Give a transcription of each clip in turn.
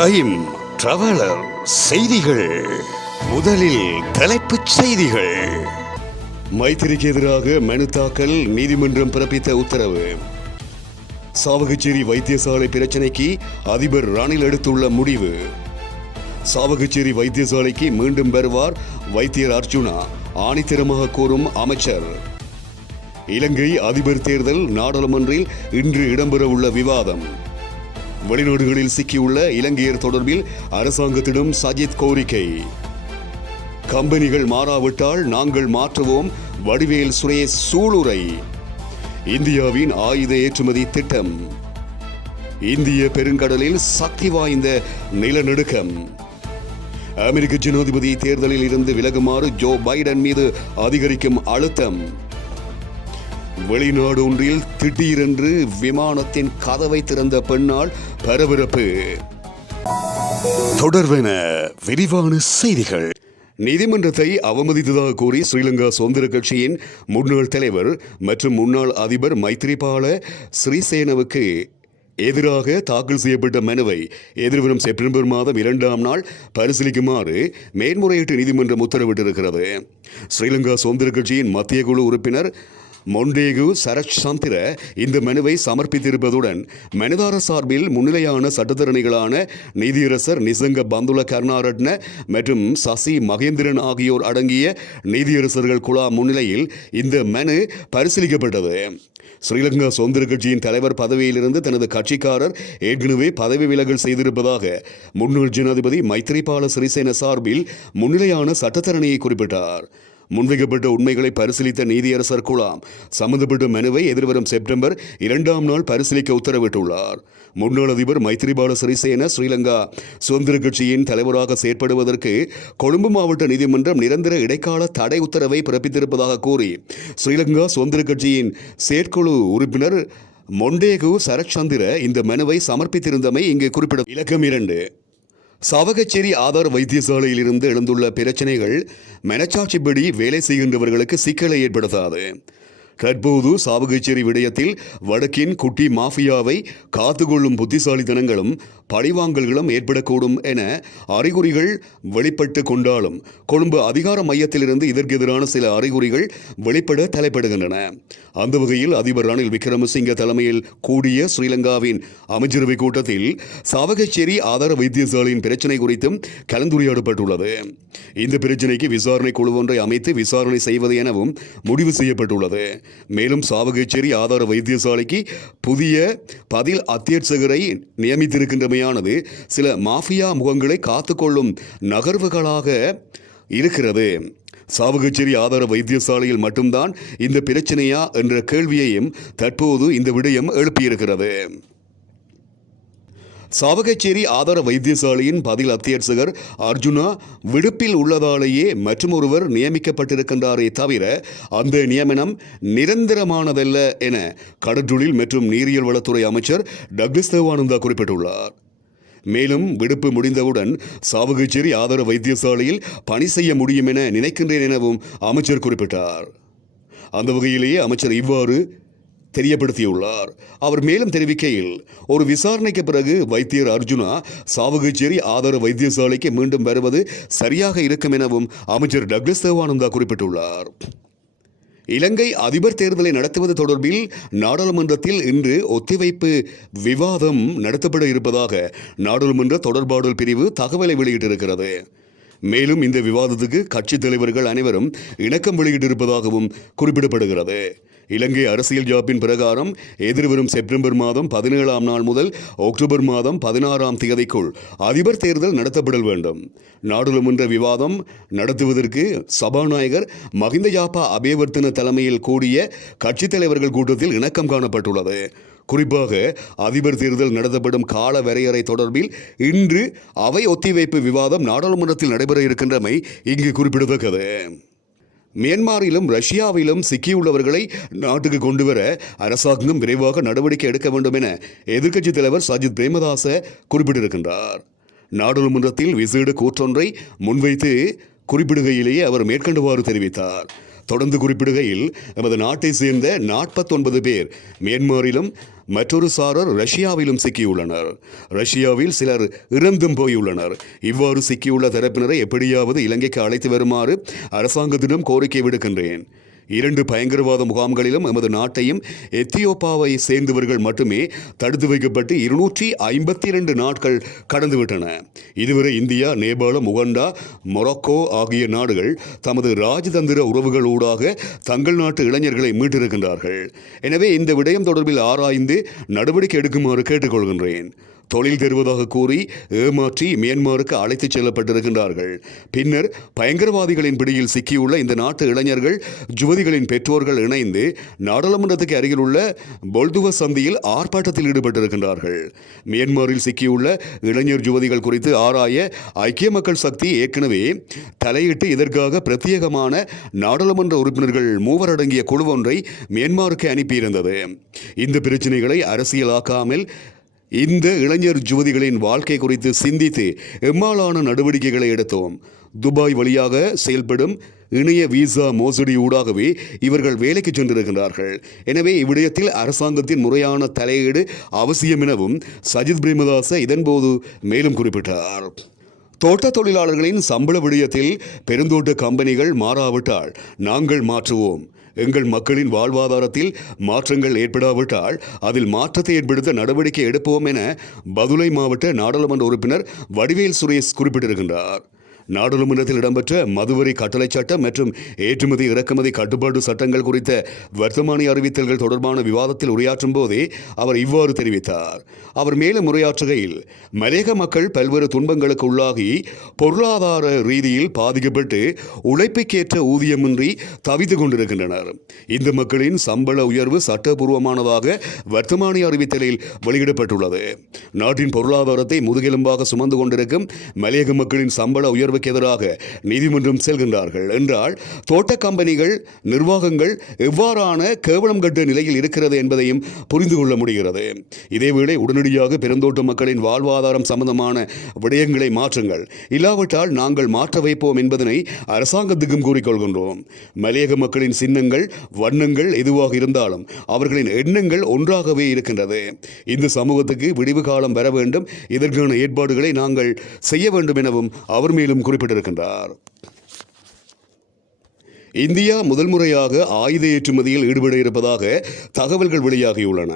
Time traveller செய்திகள். முதலில் தலைப்புச் செய்திகள். மைத்திரிக்கு எதிராக மனு தாக்கல், நீதிமன்றம் பிறப்பித்த உத்தரவு. சாவகச்சேரி வைத்தியசாலை பிரச்சினைக்கு அதிபர் ரணில் எடுத்துள்ள முடிவு. சாவகச்சேரி வைத்தியசாலைக்கு மீண்டும் வருவார் வைத்தியர் அர்ஜுனா, ஆணித்தரமாக கூறும் அமைச்சர். இலங்கை அதிபர் தேர்தல், நாடாளுமன்றில் இன்று இடம்பெறவுள்ள விவாதம். வெளிநாடுகளில் சிக்கியுள்ள இலங்கையர் தொடர்பில் அரசாங்கத்திடம் சஜித் கோரிக்கை. கம்பெனிகள் மாறாவிட்டால் நாங்கள் மாற்றுவோம், வடிவேல் சுரேஷ் சூளுரை. இந்தியாவின் ஆயுத ஏற்றுமதி திட்டம். இந்திய பெருங்கடலில் சக்தி வாய்ந்த நிலநடுக்கம். அமெரிக்க ஜனாதிபதி தேர்தலில் இருந்து விலகுமாறு ஜோ பைடன் மீது அதிகரிக்கும் அழுத்தம். வெளிநாடு ஒன்றில் திடீரென்று விமானத்தின் கதவை திறந்த பெண்ணால் பரபரப்பு. தொடர்பென விரிவான செய்திகள். நீதிமன்றத்தை அவமதித்ததாக கூறி ஸ்ரீலங்கா சுதந்திர கட்சியின் முன்னாள் தலைவர் மற்றும் முன்னாள் அதிபர் மைத்ரிபால சிறிசேனவுக்கு எதிராக தாக்கல் செய்யப்பட்ட மனுவை எதிர்வரும் செப்டம்பர் மாதம் 2ஆம் நாள் பரிசீலிக்குமாறு மேன்முறையீட்டு நீதிமன்றம் உத்தரவிட்டிருக்கிறது. ஸ்ரீலங்கா சுதந்திர கட்சியின் மத்திய குழு உறுப்பினர் மொண்டேகு சரச்சந்திர இந்த மனுவை சமர்ப்பித்திருப்பதுடன் மனுதாரர் சார்பில் முன்னிலையான சட்டத்தரணிகளான நீதியரசர் நிசங்க பந்துல கருணாரட்ன மற்றும் சசி மகேந்திரன் ஆகியோர் அடங்கிய நீதியரசர்கள் குழா முன்னிலையில் இந்த மனு பரிசீலிக்கப்பட்டது. ஸ்ரீலங்கா சுதந்திர கட்சியின் தலைவர் பதவியிலிருந்து தனது கட்சிக்காரர் ஏற்கனவே பதவி விலகல் செய்திருப்பதாக முன்னாள் ஜனாதிபதி மைத்ரிபால சிறிசேன சார்பில் முன்னிலையான சட்டத்தரணியை குறிப்பிட்டார். முன்வைக்கப்பட்ட உண்மைகளை பரிசீலித்த நீதியரசர் குழாம் சம்பந்தப்பட்ட மனுவை எதிர்வரும் செப்டம்பர் 2ஆம் நாள் பரிசீலிக்க உத்தரவிட்டுள்ளார். முன்னாள் அதிபர் மைத்ரிபால சிறிசேன ஸ்ரீலங்கா சுதந்திர கட்சியின் தலைவராக செயற்படுவதற்கு கொழும்பு மாவட்ட நீதிமன்றம் நிரந்தர இடைக்கால தடை உத்தரவை பிறப்பித்திருப்பதாக கூறி ஸ்ரீலங்கா சுதந்திர கட்சியின் செயற்குழு உறுப்பினர் மொண்டேகு சரச்சந்திர இந்த மனுவை சமர்ப்பித்திருந்தமை இங்கு குறிப்பிட. இலக்கம் 2. சாவகச்சேரி ஆதார வைத்தியசாலையில் இருந்து எழுந்துள்ள பிரச்சனைகள் மனச்சாட்சிப்படி வேலை செய்கின்றவர்களுக்கு சிக்கலை ஏற்படுத்தாது. தற்போது சாவகச்சேரி விடயத்தில் வடக்கின் குட்டி மாஃபியாவை காத்துக்கொள்ளும் புத்திசாலித்தனங்களும் பழிவாங்கல்களும் ஏற்படக்கூடும் என அறிகுறிகள் வெளிப்பட்டு கொண்டாலும் கொழும்பு அதிகார மையத்திலிருந்து இதற்கு எதிரான சில அறிகுறிகள் வெளிப்பட தலைப்படுகின்றன. அந்த வகையில் அதிபர் ரணில் விக்ரமசிங்க தலைமையில் கூடிய ஸ்ரீலங்காவின் அமைச்சரவை கூட்டத்தில் சாவகச்சேரி ஆதார வைத்தியசாலையின் பிரச்சினை குறித்தும் கலந்துரையாடப்பட்டுள்ளது. இந்த பிரச்சினைக்கு விசாரணை குழு ஒன்றை அமைத்து விசாரணை செய்வது எனவும் முடிவு செய்யப்பட்டுள்ளது. மேலும் சாவகச்சேரி ஆதார வைத்தியசாலைக்கு புதிய பதில் அத்தியட்சகரை நியமித்திருக்கின்றமையானது சில மாஃபியா முகங்களை காத்துக்கொள்ளும் நகர்வுகளாக இருக்கிறது. சாவகச்சேரி ஆதார வைத்தியசாலையில் மட்டும்தான் இந்த பிரச்சனையா என்ற கேள்வியையும் தற்போது இந்த விடயம் எழுப்பியிருக்கிறது. சாவகச்சேரி ஆதார வைத்தியசாலையின் பதில் அத்தியட்சகர் அர்ஜுனா விடுப்பில் உள்ளதாலேயே மற்றொருவர் நியமிக்கப்பட்டிருக்கின்றாரே தவிர அந்த நியமனம் நிரந்தரமானதல்ல என கடற்றொழில் மற்றும் நீரியல் வளத்துறை அமைச்சர் டக்ளஸ் தேவானந்தா குறிப்பிட்டுள்ளார். மேலும் விடுப்பு முடிந்தவுடன் சாவகச்சேரி ஆதார வைத்தியசாலையில் பணி செய்ய முடியும் என நினைக்கின்றேன் எனவும் அமைச்சர் குறிப்பிட்டார். அந்த வகையிலேயே அமைச்சர் இவ்வாறு தெரியப்படுத்தியுள்ளார். அவர் மேலும் தெரிவிக்கையில், ஒரு விசாரணைக்கு பிறகு வைத்தியர் அர்ஜுனா சாவகச்சேரி ஆதார வைத்தியசாலைக்கு மீண்டும் வருவது சரியாக இருக்கும் எனவும் அமைச்சர் டக்ளஸ் தேவானந்தா குறிப்பிட்டுள்ளார். இலங்கை அதிபர் தேர்தலை நடத்துவது தொடர்பில் நாடாளுமன்றத்தில் இன்று ஒத்திவைப்பு விவாதம் நடத்தப்பட இருப்பதாக நாடாளுமன்ற தொடர்பாடல் பிரிவு தகவலை வெளியிட்டிருக்கிறது. மேலும் இந்த விவாதத்துக்கு கட்சித் தலைவர்கள் அனைவரும் இணக்கம் வெளியிட்டிருப்பதாகவும் குறிப்பிடப்படுகிறது. இலங்கை அரசியல் ஜாப்பின் பிரகாரம் எதிர்வரும் செப்டம்பர் மாதம் 17ஆம் நாள் முதல் அக்டோபர் மாதம் 16ஆம் தேதிக்குள் அதிபர் தேர்தல் நடத்தப்பட வேண்டும். நாடாளுமன்ற விவாதம் நடத்துவதற்கு சபாநாயகர் மஹிந்த யாப்பா அபேவர்த்தன தலைமையில் கூடிய கட்சித் தலைவர்கள் கூட்டத்தில் இணக்கம் காணப்பட்டுள்ளது. குறிப்பாக அதிபர் தேர்தல் நடத்தப்படும் கால வரையறை தொடர்பில் இன்று அவை ஒத்திவைப்பு விவாதம் நாடாளுமன்றத்தில் நடைபெற இருக்கின்றமை இங்கு குறிப்பிடத்தக்கது. மியான்மரிலும் ரஷ்யாவிலும் சிக்கியுள்ளவர்களை நாட்டுக்கு கொண்டுவர அரசாங்கம் விரைவாக நடவடிக்கை எடுக்க வேண்டும் என எதிர்க்கட்சித் தலைவர் சஜித் பிரேமதாச குறிப்பிட்டிருக்கின்றார். நாடாளுமன்றத்தில் விசேட கூற்றொன்றை முன்வைத்து குறிப்பிடுகையிலேயே அவர் மேற்கண்டவாறு தெரிவித்தார். தொடர்ந்து குறிப்பிடுகையில் நமது நாட்டை சேர்ந்த 49 பேர் மியான்மரிலும் மற்றொரு சாரர் ரஷ்யாவிலும் சிக்கியுள்ளனர். ரஷ்யாவில் சிலர் இறந்தும் போயுள்ளனர். இவ்வாறு சிக்கியுள்ள தரப்பினரை எப்படியாவது இலங்கைக்கு அழைத்து வருமாறு அரசாங்கத்திடம் கோரிக்கை விடுக்கின்றேன். 2 பயங்கரவாத முகாம்களிலும் எமது நாட்டையும் எத்தியோப்பாவை சேர்ந்தவர்கள் மட்டுமே தடுத்து வைக்கப்பட்டு 252 நாட்கள் கடந்துவிட்டன. இதுவரை இந்தியா, நேபாளம், உகண்டா, மொரோக்கோ ஆகிய நாடுகள் தமது ராஜதந்திர உறவுகளூடாக தங்கள் நாட்டு இளைஞர்களை மீட்டிருக்கின்றார்கள். எனவே இந்த விடயம் தொடர்பில் ஆராய்ந்து நடவடிக்கை எடுக்குமாறு கேட்டுக்கொள்கின்றேன். தொழில் தருவதாக கூறி ஏமாற்றி மியான்மருக்கு அழைத்துச் செல்லப்பட்டிருக்கின்றார்கள். பின்னர் பயங்கரவாதிகளின் பிடியில் சிக்கியுள்ள இந்த நாட்டு இளைஞர்கள், யுவதிகளின் பெற்றோர்கள் இணைந்து நாடாளுமன்றத்துக்கு அருகில் உள்ள பொல்துவ சந்தியில் ஆர்ப்பாட்டத்தில் ஈடுபட்டிருக்கின்றார்கள். மியான்மரில் சிக்கியுள்ள இளைஞர் யுவதிகள் குறித்து ஆராய ஐக்கிய மக்கள் சக்தி ஏற்கனவே தலையிட்டு இதற்காக பிரத்யேகமான நாடாளுமன்ற உறுப்பினர்கள் 3 அடங்கிய குழு ஒன்றை மியான்மருக்கு அனுப்பியிருந்தது. இந்த பிரச்சினைகளை அரசியலாக்காமல் இந்த இளைஞர் யுவதிகளின் வாழ்க்கை குறித்து சிந்தித்து எம்மாலான நடவடிக்கைகளை எடுத்தோம். துபாய் வழியாக செயல்படும் இணைய விசா மோசடி ஊடாகவே இவர்கள் வேலைக்கு சென்றிருக்கின்றார்கள். எனவே இவ்விடயத்தில் அரசாங்கத்தின் முறையான தலையீடு அவசியம் எனவும் சஜித் பிரேமதாச இதன்போது மேலும் குறிப்பிட்டார். தோட்ட தொழிலாளர்களின் சம்பள விடயத்தில் பெருந்தோட்ட கம்பெனிகள் மாறாவிட்டால் நாங்கள் மாற்றுவோம். எங்கள் மக்களின் வாழ்வாதாரத்தில் மாற்றங்கள் ஏற்படாவிட்டால் அதில் மாற்றத்தை ஏற்படுத்த நடவடிக்கை எடுப்போம் என பதுளை மாவட்ட நாடாளுமன்ற உறுப்பினர் வடிவேல் சுரேஷ் குறிப்பிட்டிருக்கின்றார். நாடாளுமன்றத்தில் இடம்பெற்ற மதுவரி கட்டளை சட்டம் மற்றும் ஏற்றுமதி இறக்குமதி கட்டுப்பாட்டு சட்டங்கள் குறித்த வர்த்தமானி அறிவித்தல்கள் தொடர்பான விவாதத்தில் உரையாற்றும் போதே அவர் இவ்வாறு தெரிவித்தார். அவர் மேலும் உரையாற்றுகையில், மலையக மக்கள் பல்வேறு துன்பங்களுக்கு உள்ளாகி பொருளாதார ரீதியில் பாதிக்கப்பட்டு உழைப்புக்கேற்ற ஊதியமின்றி தவித்துக் கொண்டிருக்கின்றனர். இந்த மக்களின் சம்பள உயர்வு சட்டபூர்வமானதாக வர்த்தமானி அறிவித்தலில் வெளியிடப்பட்டுள்ளது. நாட்டின் பொருளாதாரத்தை முதுகெலும்பாக சுமந்து கொண்டிருக்கும் மலையக மக்களின் சம்பள உயர்வு எதிராக நீதிமன்றம் செல்கின்றார்கள் என்றால் தோட்ட கம்பெனிகள் நிர்வாகங்கள் எவ்வாறான கேவலம் கட்ட நிலையில் இருக்கிறது என்பதையும் புரிந்து கொள்ள முடிகிறது. இதேவேளை உடனடியாக பெருந்தோட்ட மக்களின் வாழ்வாதாரம் சம்பந்தமான விடயங்களை மாற்றுங்கள், இல்லாவிட்டால் நாங்கள் மாற்ற வைப்போம் என்பதனை அரசாங்கத்துக்கும் கூறிக்கொள்கின்றோம். மலையக மக்களின் சின்னங்கள் வண்ணங்கள் எதுவாக இருந்தாலும் அவர்களின் எண்ணங்கள் ஒன்றாகவே இருக்கின்றது. இந்த சமூகத்துக்கு விடிவு காலம் வர வேண்டும், இதற்கான ஏற்பாடுகளை நாங்கள் செய்ய வேண்டும் எனவும் அவர் மேலும் குறிப்பிட்டிருக்கின்றார். இந்தியா முதல் முறையாக ஆயுத ஏற்றுமதியில் ஈடுபட இருப்பதாக தகவல்கள் வெளியாகியுள்ளன.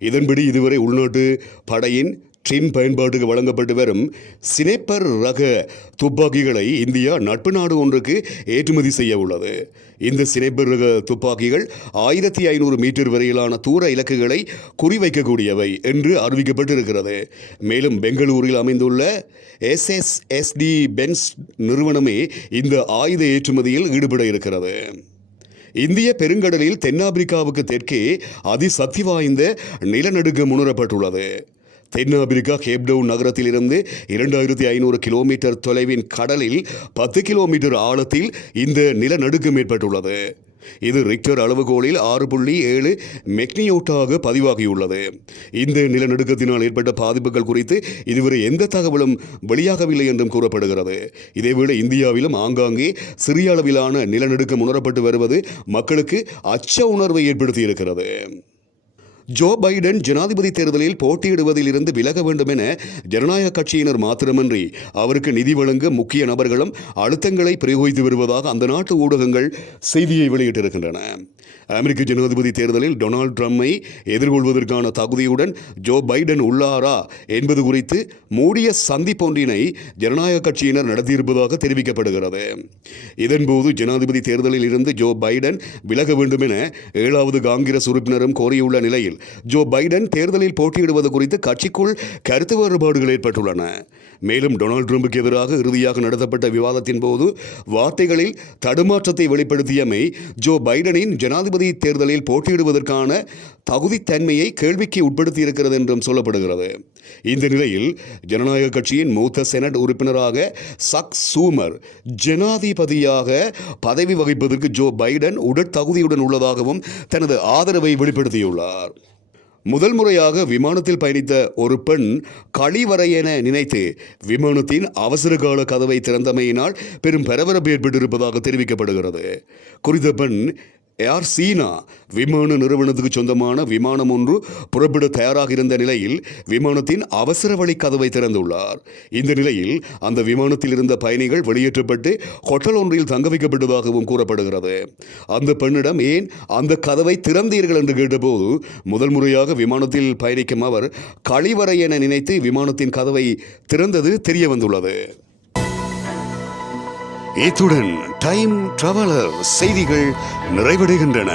இதன்படி இதுவரை உள்நாட்டு படையின் ட்ரின் பயன்பாட்டுக்கு வழங்கப்பட்டு வரும் சினேப்பர் ரக துப்பாக்கிகளை இந்தியா நட்பு நாடு ஒன்றுக்கு ஏற்றுமதி செய்ய உள்ளது. இந்த சினேப்பர் ரக துப்பாக்கிகள் 1500 மீட்டர் வரையிலான தூர இலக்குகளை குறிவைக்கக்கூடியவை என்று அறிவிக்கப்பட்டிருக்கிறது. மேலும் பெங்களூரில் அமைந்துள்ள SSSD பென்ஸ் நிறுவனமே இந்த ஆயுத ஏற்றுமதியில் ஈடுபட இருக்கிறது. இந்திய பெருங்கடலில் தென்னாப்பிரிக்காவுக்கு தெற்கே அதிசக்தி வாய்ந்த நிலநடுக்கம் உணரப்பட்டுள்ளது. தென்னாப்பிரிக்கா கேப்டவுன் நகரத்தில் இருந்து 2500 கிலோமீட்டர் தொலைவின் கடலில் 10 கிலோமீட்டர் ஆழத்தில் இந்த நிலநடுக்கம் ஏற்பட்டுள்ளது. இது ரிக்டர் அளவுகோலில் 6.7 மெக்னியோட்டாக பதிவாகியுள்ளது. இந்த நிலநடுக்கத்தினால் ஏற்பட்ட பாதிப்புகள் குறித்து இதுவரை எந்த தகவலும் வெளியாகவில்லை என்றும் கூறப்படுகிறது. இதேவேளை இந்தியாவிலும் ஆங்காங்கே சிறிய அளவிலான நிலநடுக்கம் உணரப்பட்டு வருவது மக்களுக்கு அச்ச உணர்வை ஏற்படுத்தியிருக்கிறது. ஜோ பைடன் ஜனாதிபதி தேர்தலில் போட்டியிடுவதில் இருந்து விலக வேண்டும் என ஜனநாயக கட்சியினர் மாத்திரமன்றி அவருக்கு நிதி வழங்க முக்கிய நபர்களும் அழுத்தங்களை பிரயோகித்து வருவதாக அந்த நாட்டு ஊடகங்கள் செய்தியை வெளியிட்டிருக்கின்றன. அமெரிக்க ஜனாதிபதி தேர்தலில் டொனால்ட் ட்ரம்பை எதிர்கொள்வதற்கான தகுதியுடன் ஜோ பைடன் உள்ளாரா என்பது குறித்து மூடிய சந்திப்பொன்றினை ஜனநாயக கட்சியினர் நடத்தியிருப்பதாக தெரிவிக்கப்படுகிறது. இதன்போது ஜனாதிபதி தேர்தலில் இருந்து ஜோ பைடன் விலக வேண்டும் என 7வது காங்கிரஸ் உறுப்பினரும் கோரியுள்ள நிலையில் ஜோ பைடன் தேர்தலில் போட்டியிடுவது குறித்து கட்சிக்குள் கருத்து வேறுபாடுகள் ஏற்பட்டுள்ளன. மேலும் டொனால்ட் ட்ரம்புக்கு எதிராக இறுதியாக நடத்தப்பட்ட விவாதத்தின் போது வார்த்தைகளில் தடுமாற்றத்தை வெளிப்படுத்தியமை ஜோ பைடனின் ஜனாதிபதி தேர்தலில் போட்டியிடுவதற்கான தகுதித்தன்மையை கேள்விக்கு உட்படுத்தியிருக்கிறது என்றும் சொல்லப்படுகிறது. இந்த நிலையில் ஜனநாயக கட்சியின் மூத்த செனட் உறுப்பினராக சக் சூமர் ஜனாதிபதியாக பதவி வகிப்பதற்கு ஜோ பைடன் உடற்தகுதியுடன் உள்ளதாகவும் தனது ஆதரவை வெளிப்படுத்தியுள்ளார். முதல் முறையாக விமானத்தில் பயணித்த ஒரு பெண் கழிவறை என நினைத்து விமானத்தின் அவசர கால கதவை திறந்தமையினால் பெரும் பரபரப்பு ஏற்பட்டிருப்பதாக தெரிவிக்கப்படுகிறது. குறித்த பெண் ஏர் சீனா விமான நிறுவனத்துக்கு சொந்தமான விமானம் ஒன்று புறப்பட தயாராக இருந்த நிலையில் விமானத்தின் அவசர வழி கதவை திறந்துள்ளார். இந்த நிலையில் அந்த விமானத்தில் இருந்த பயணிகள் வெளியேற்றப்பட்டு ஹோட்டல் ஒன்றில் தங்க வைக்கப்பட்டதாகவும் கூறப்படுகிறது. அந்த பெண்ணிடம் ஏன் அந்த கதவை திறந்தீர்கள் என்று கேட்டபோது முதல் முறையாக விமானத்தில் பயணிக்கும் அவர் கழிவறை என நினைத்து விமானத்தின் கதவை திறந்தது தெரிய வந்துள்ளது. இத்துடன் டைம் டிராவலர் செய்திகள் நிறைவடைகின்றன.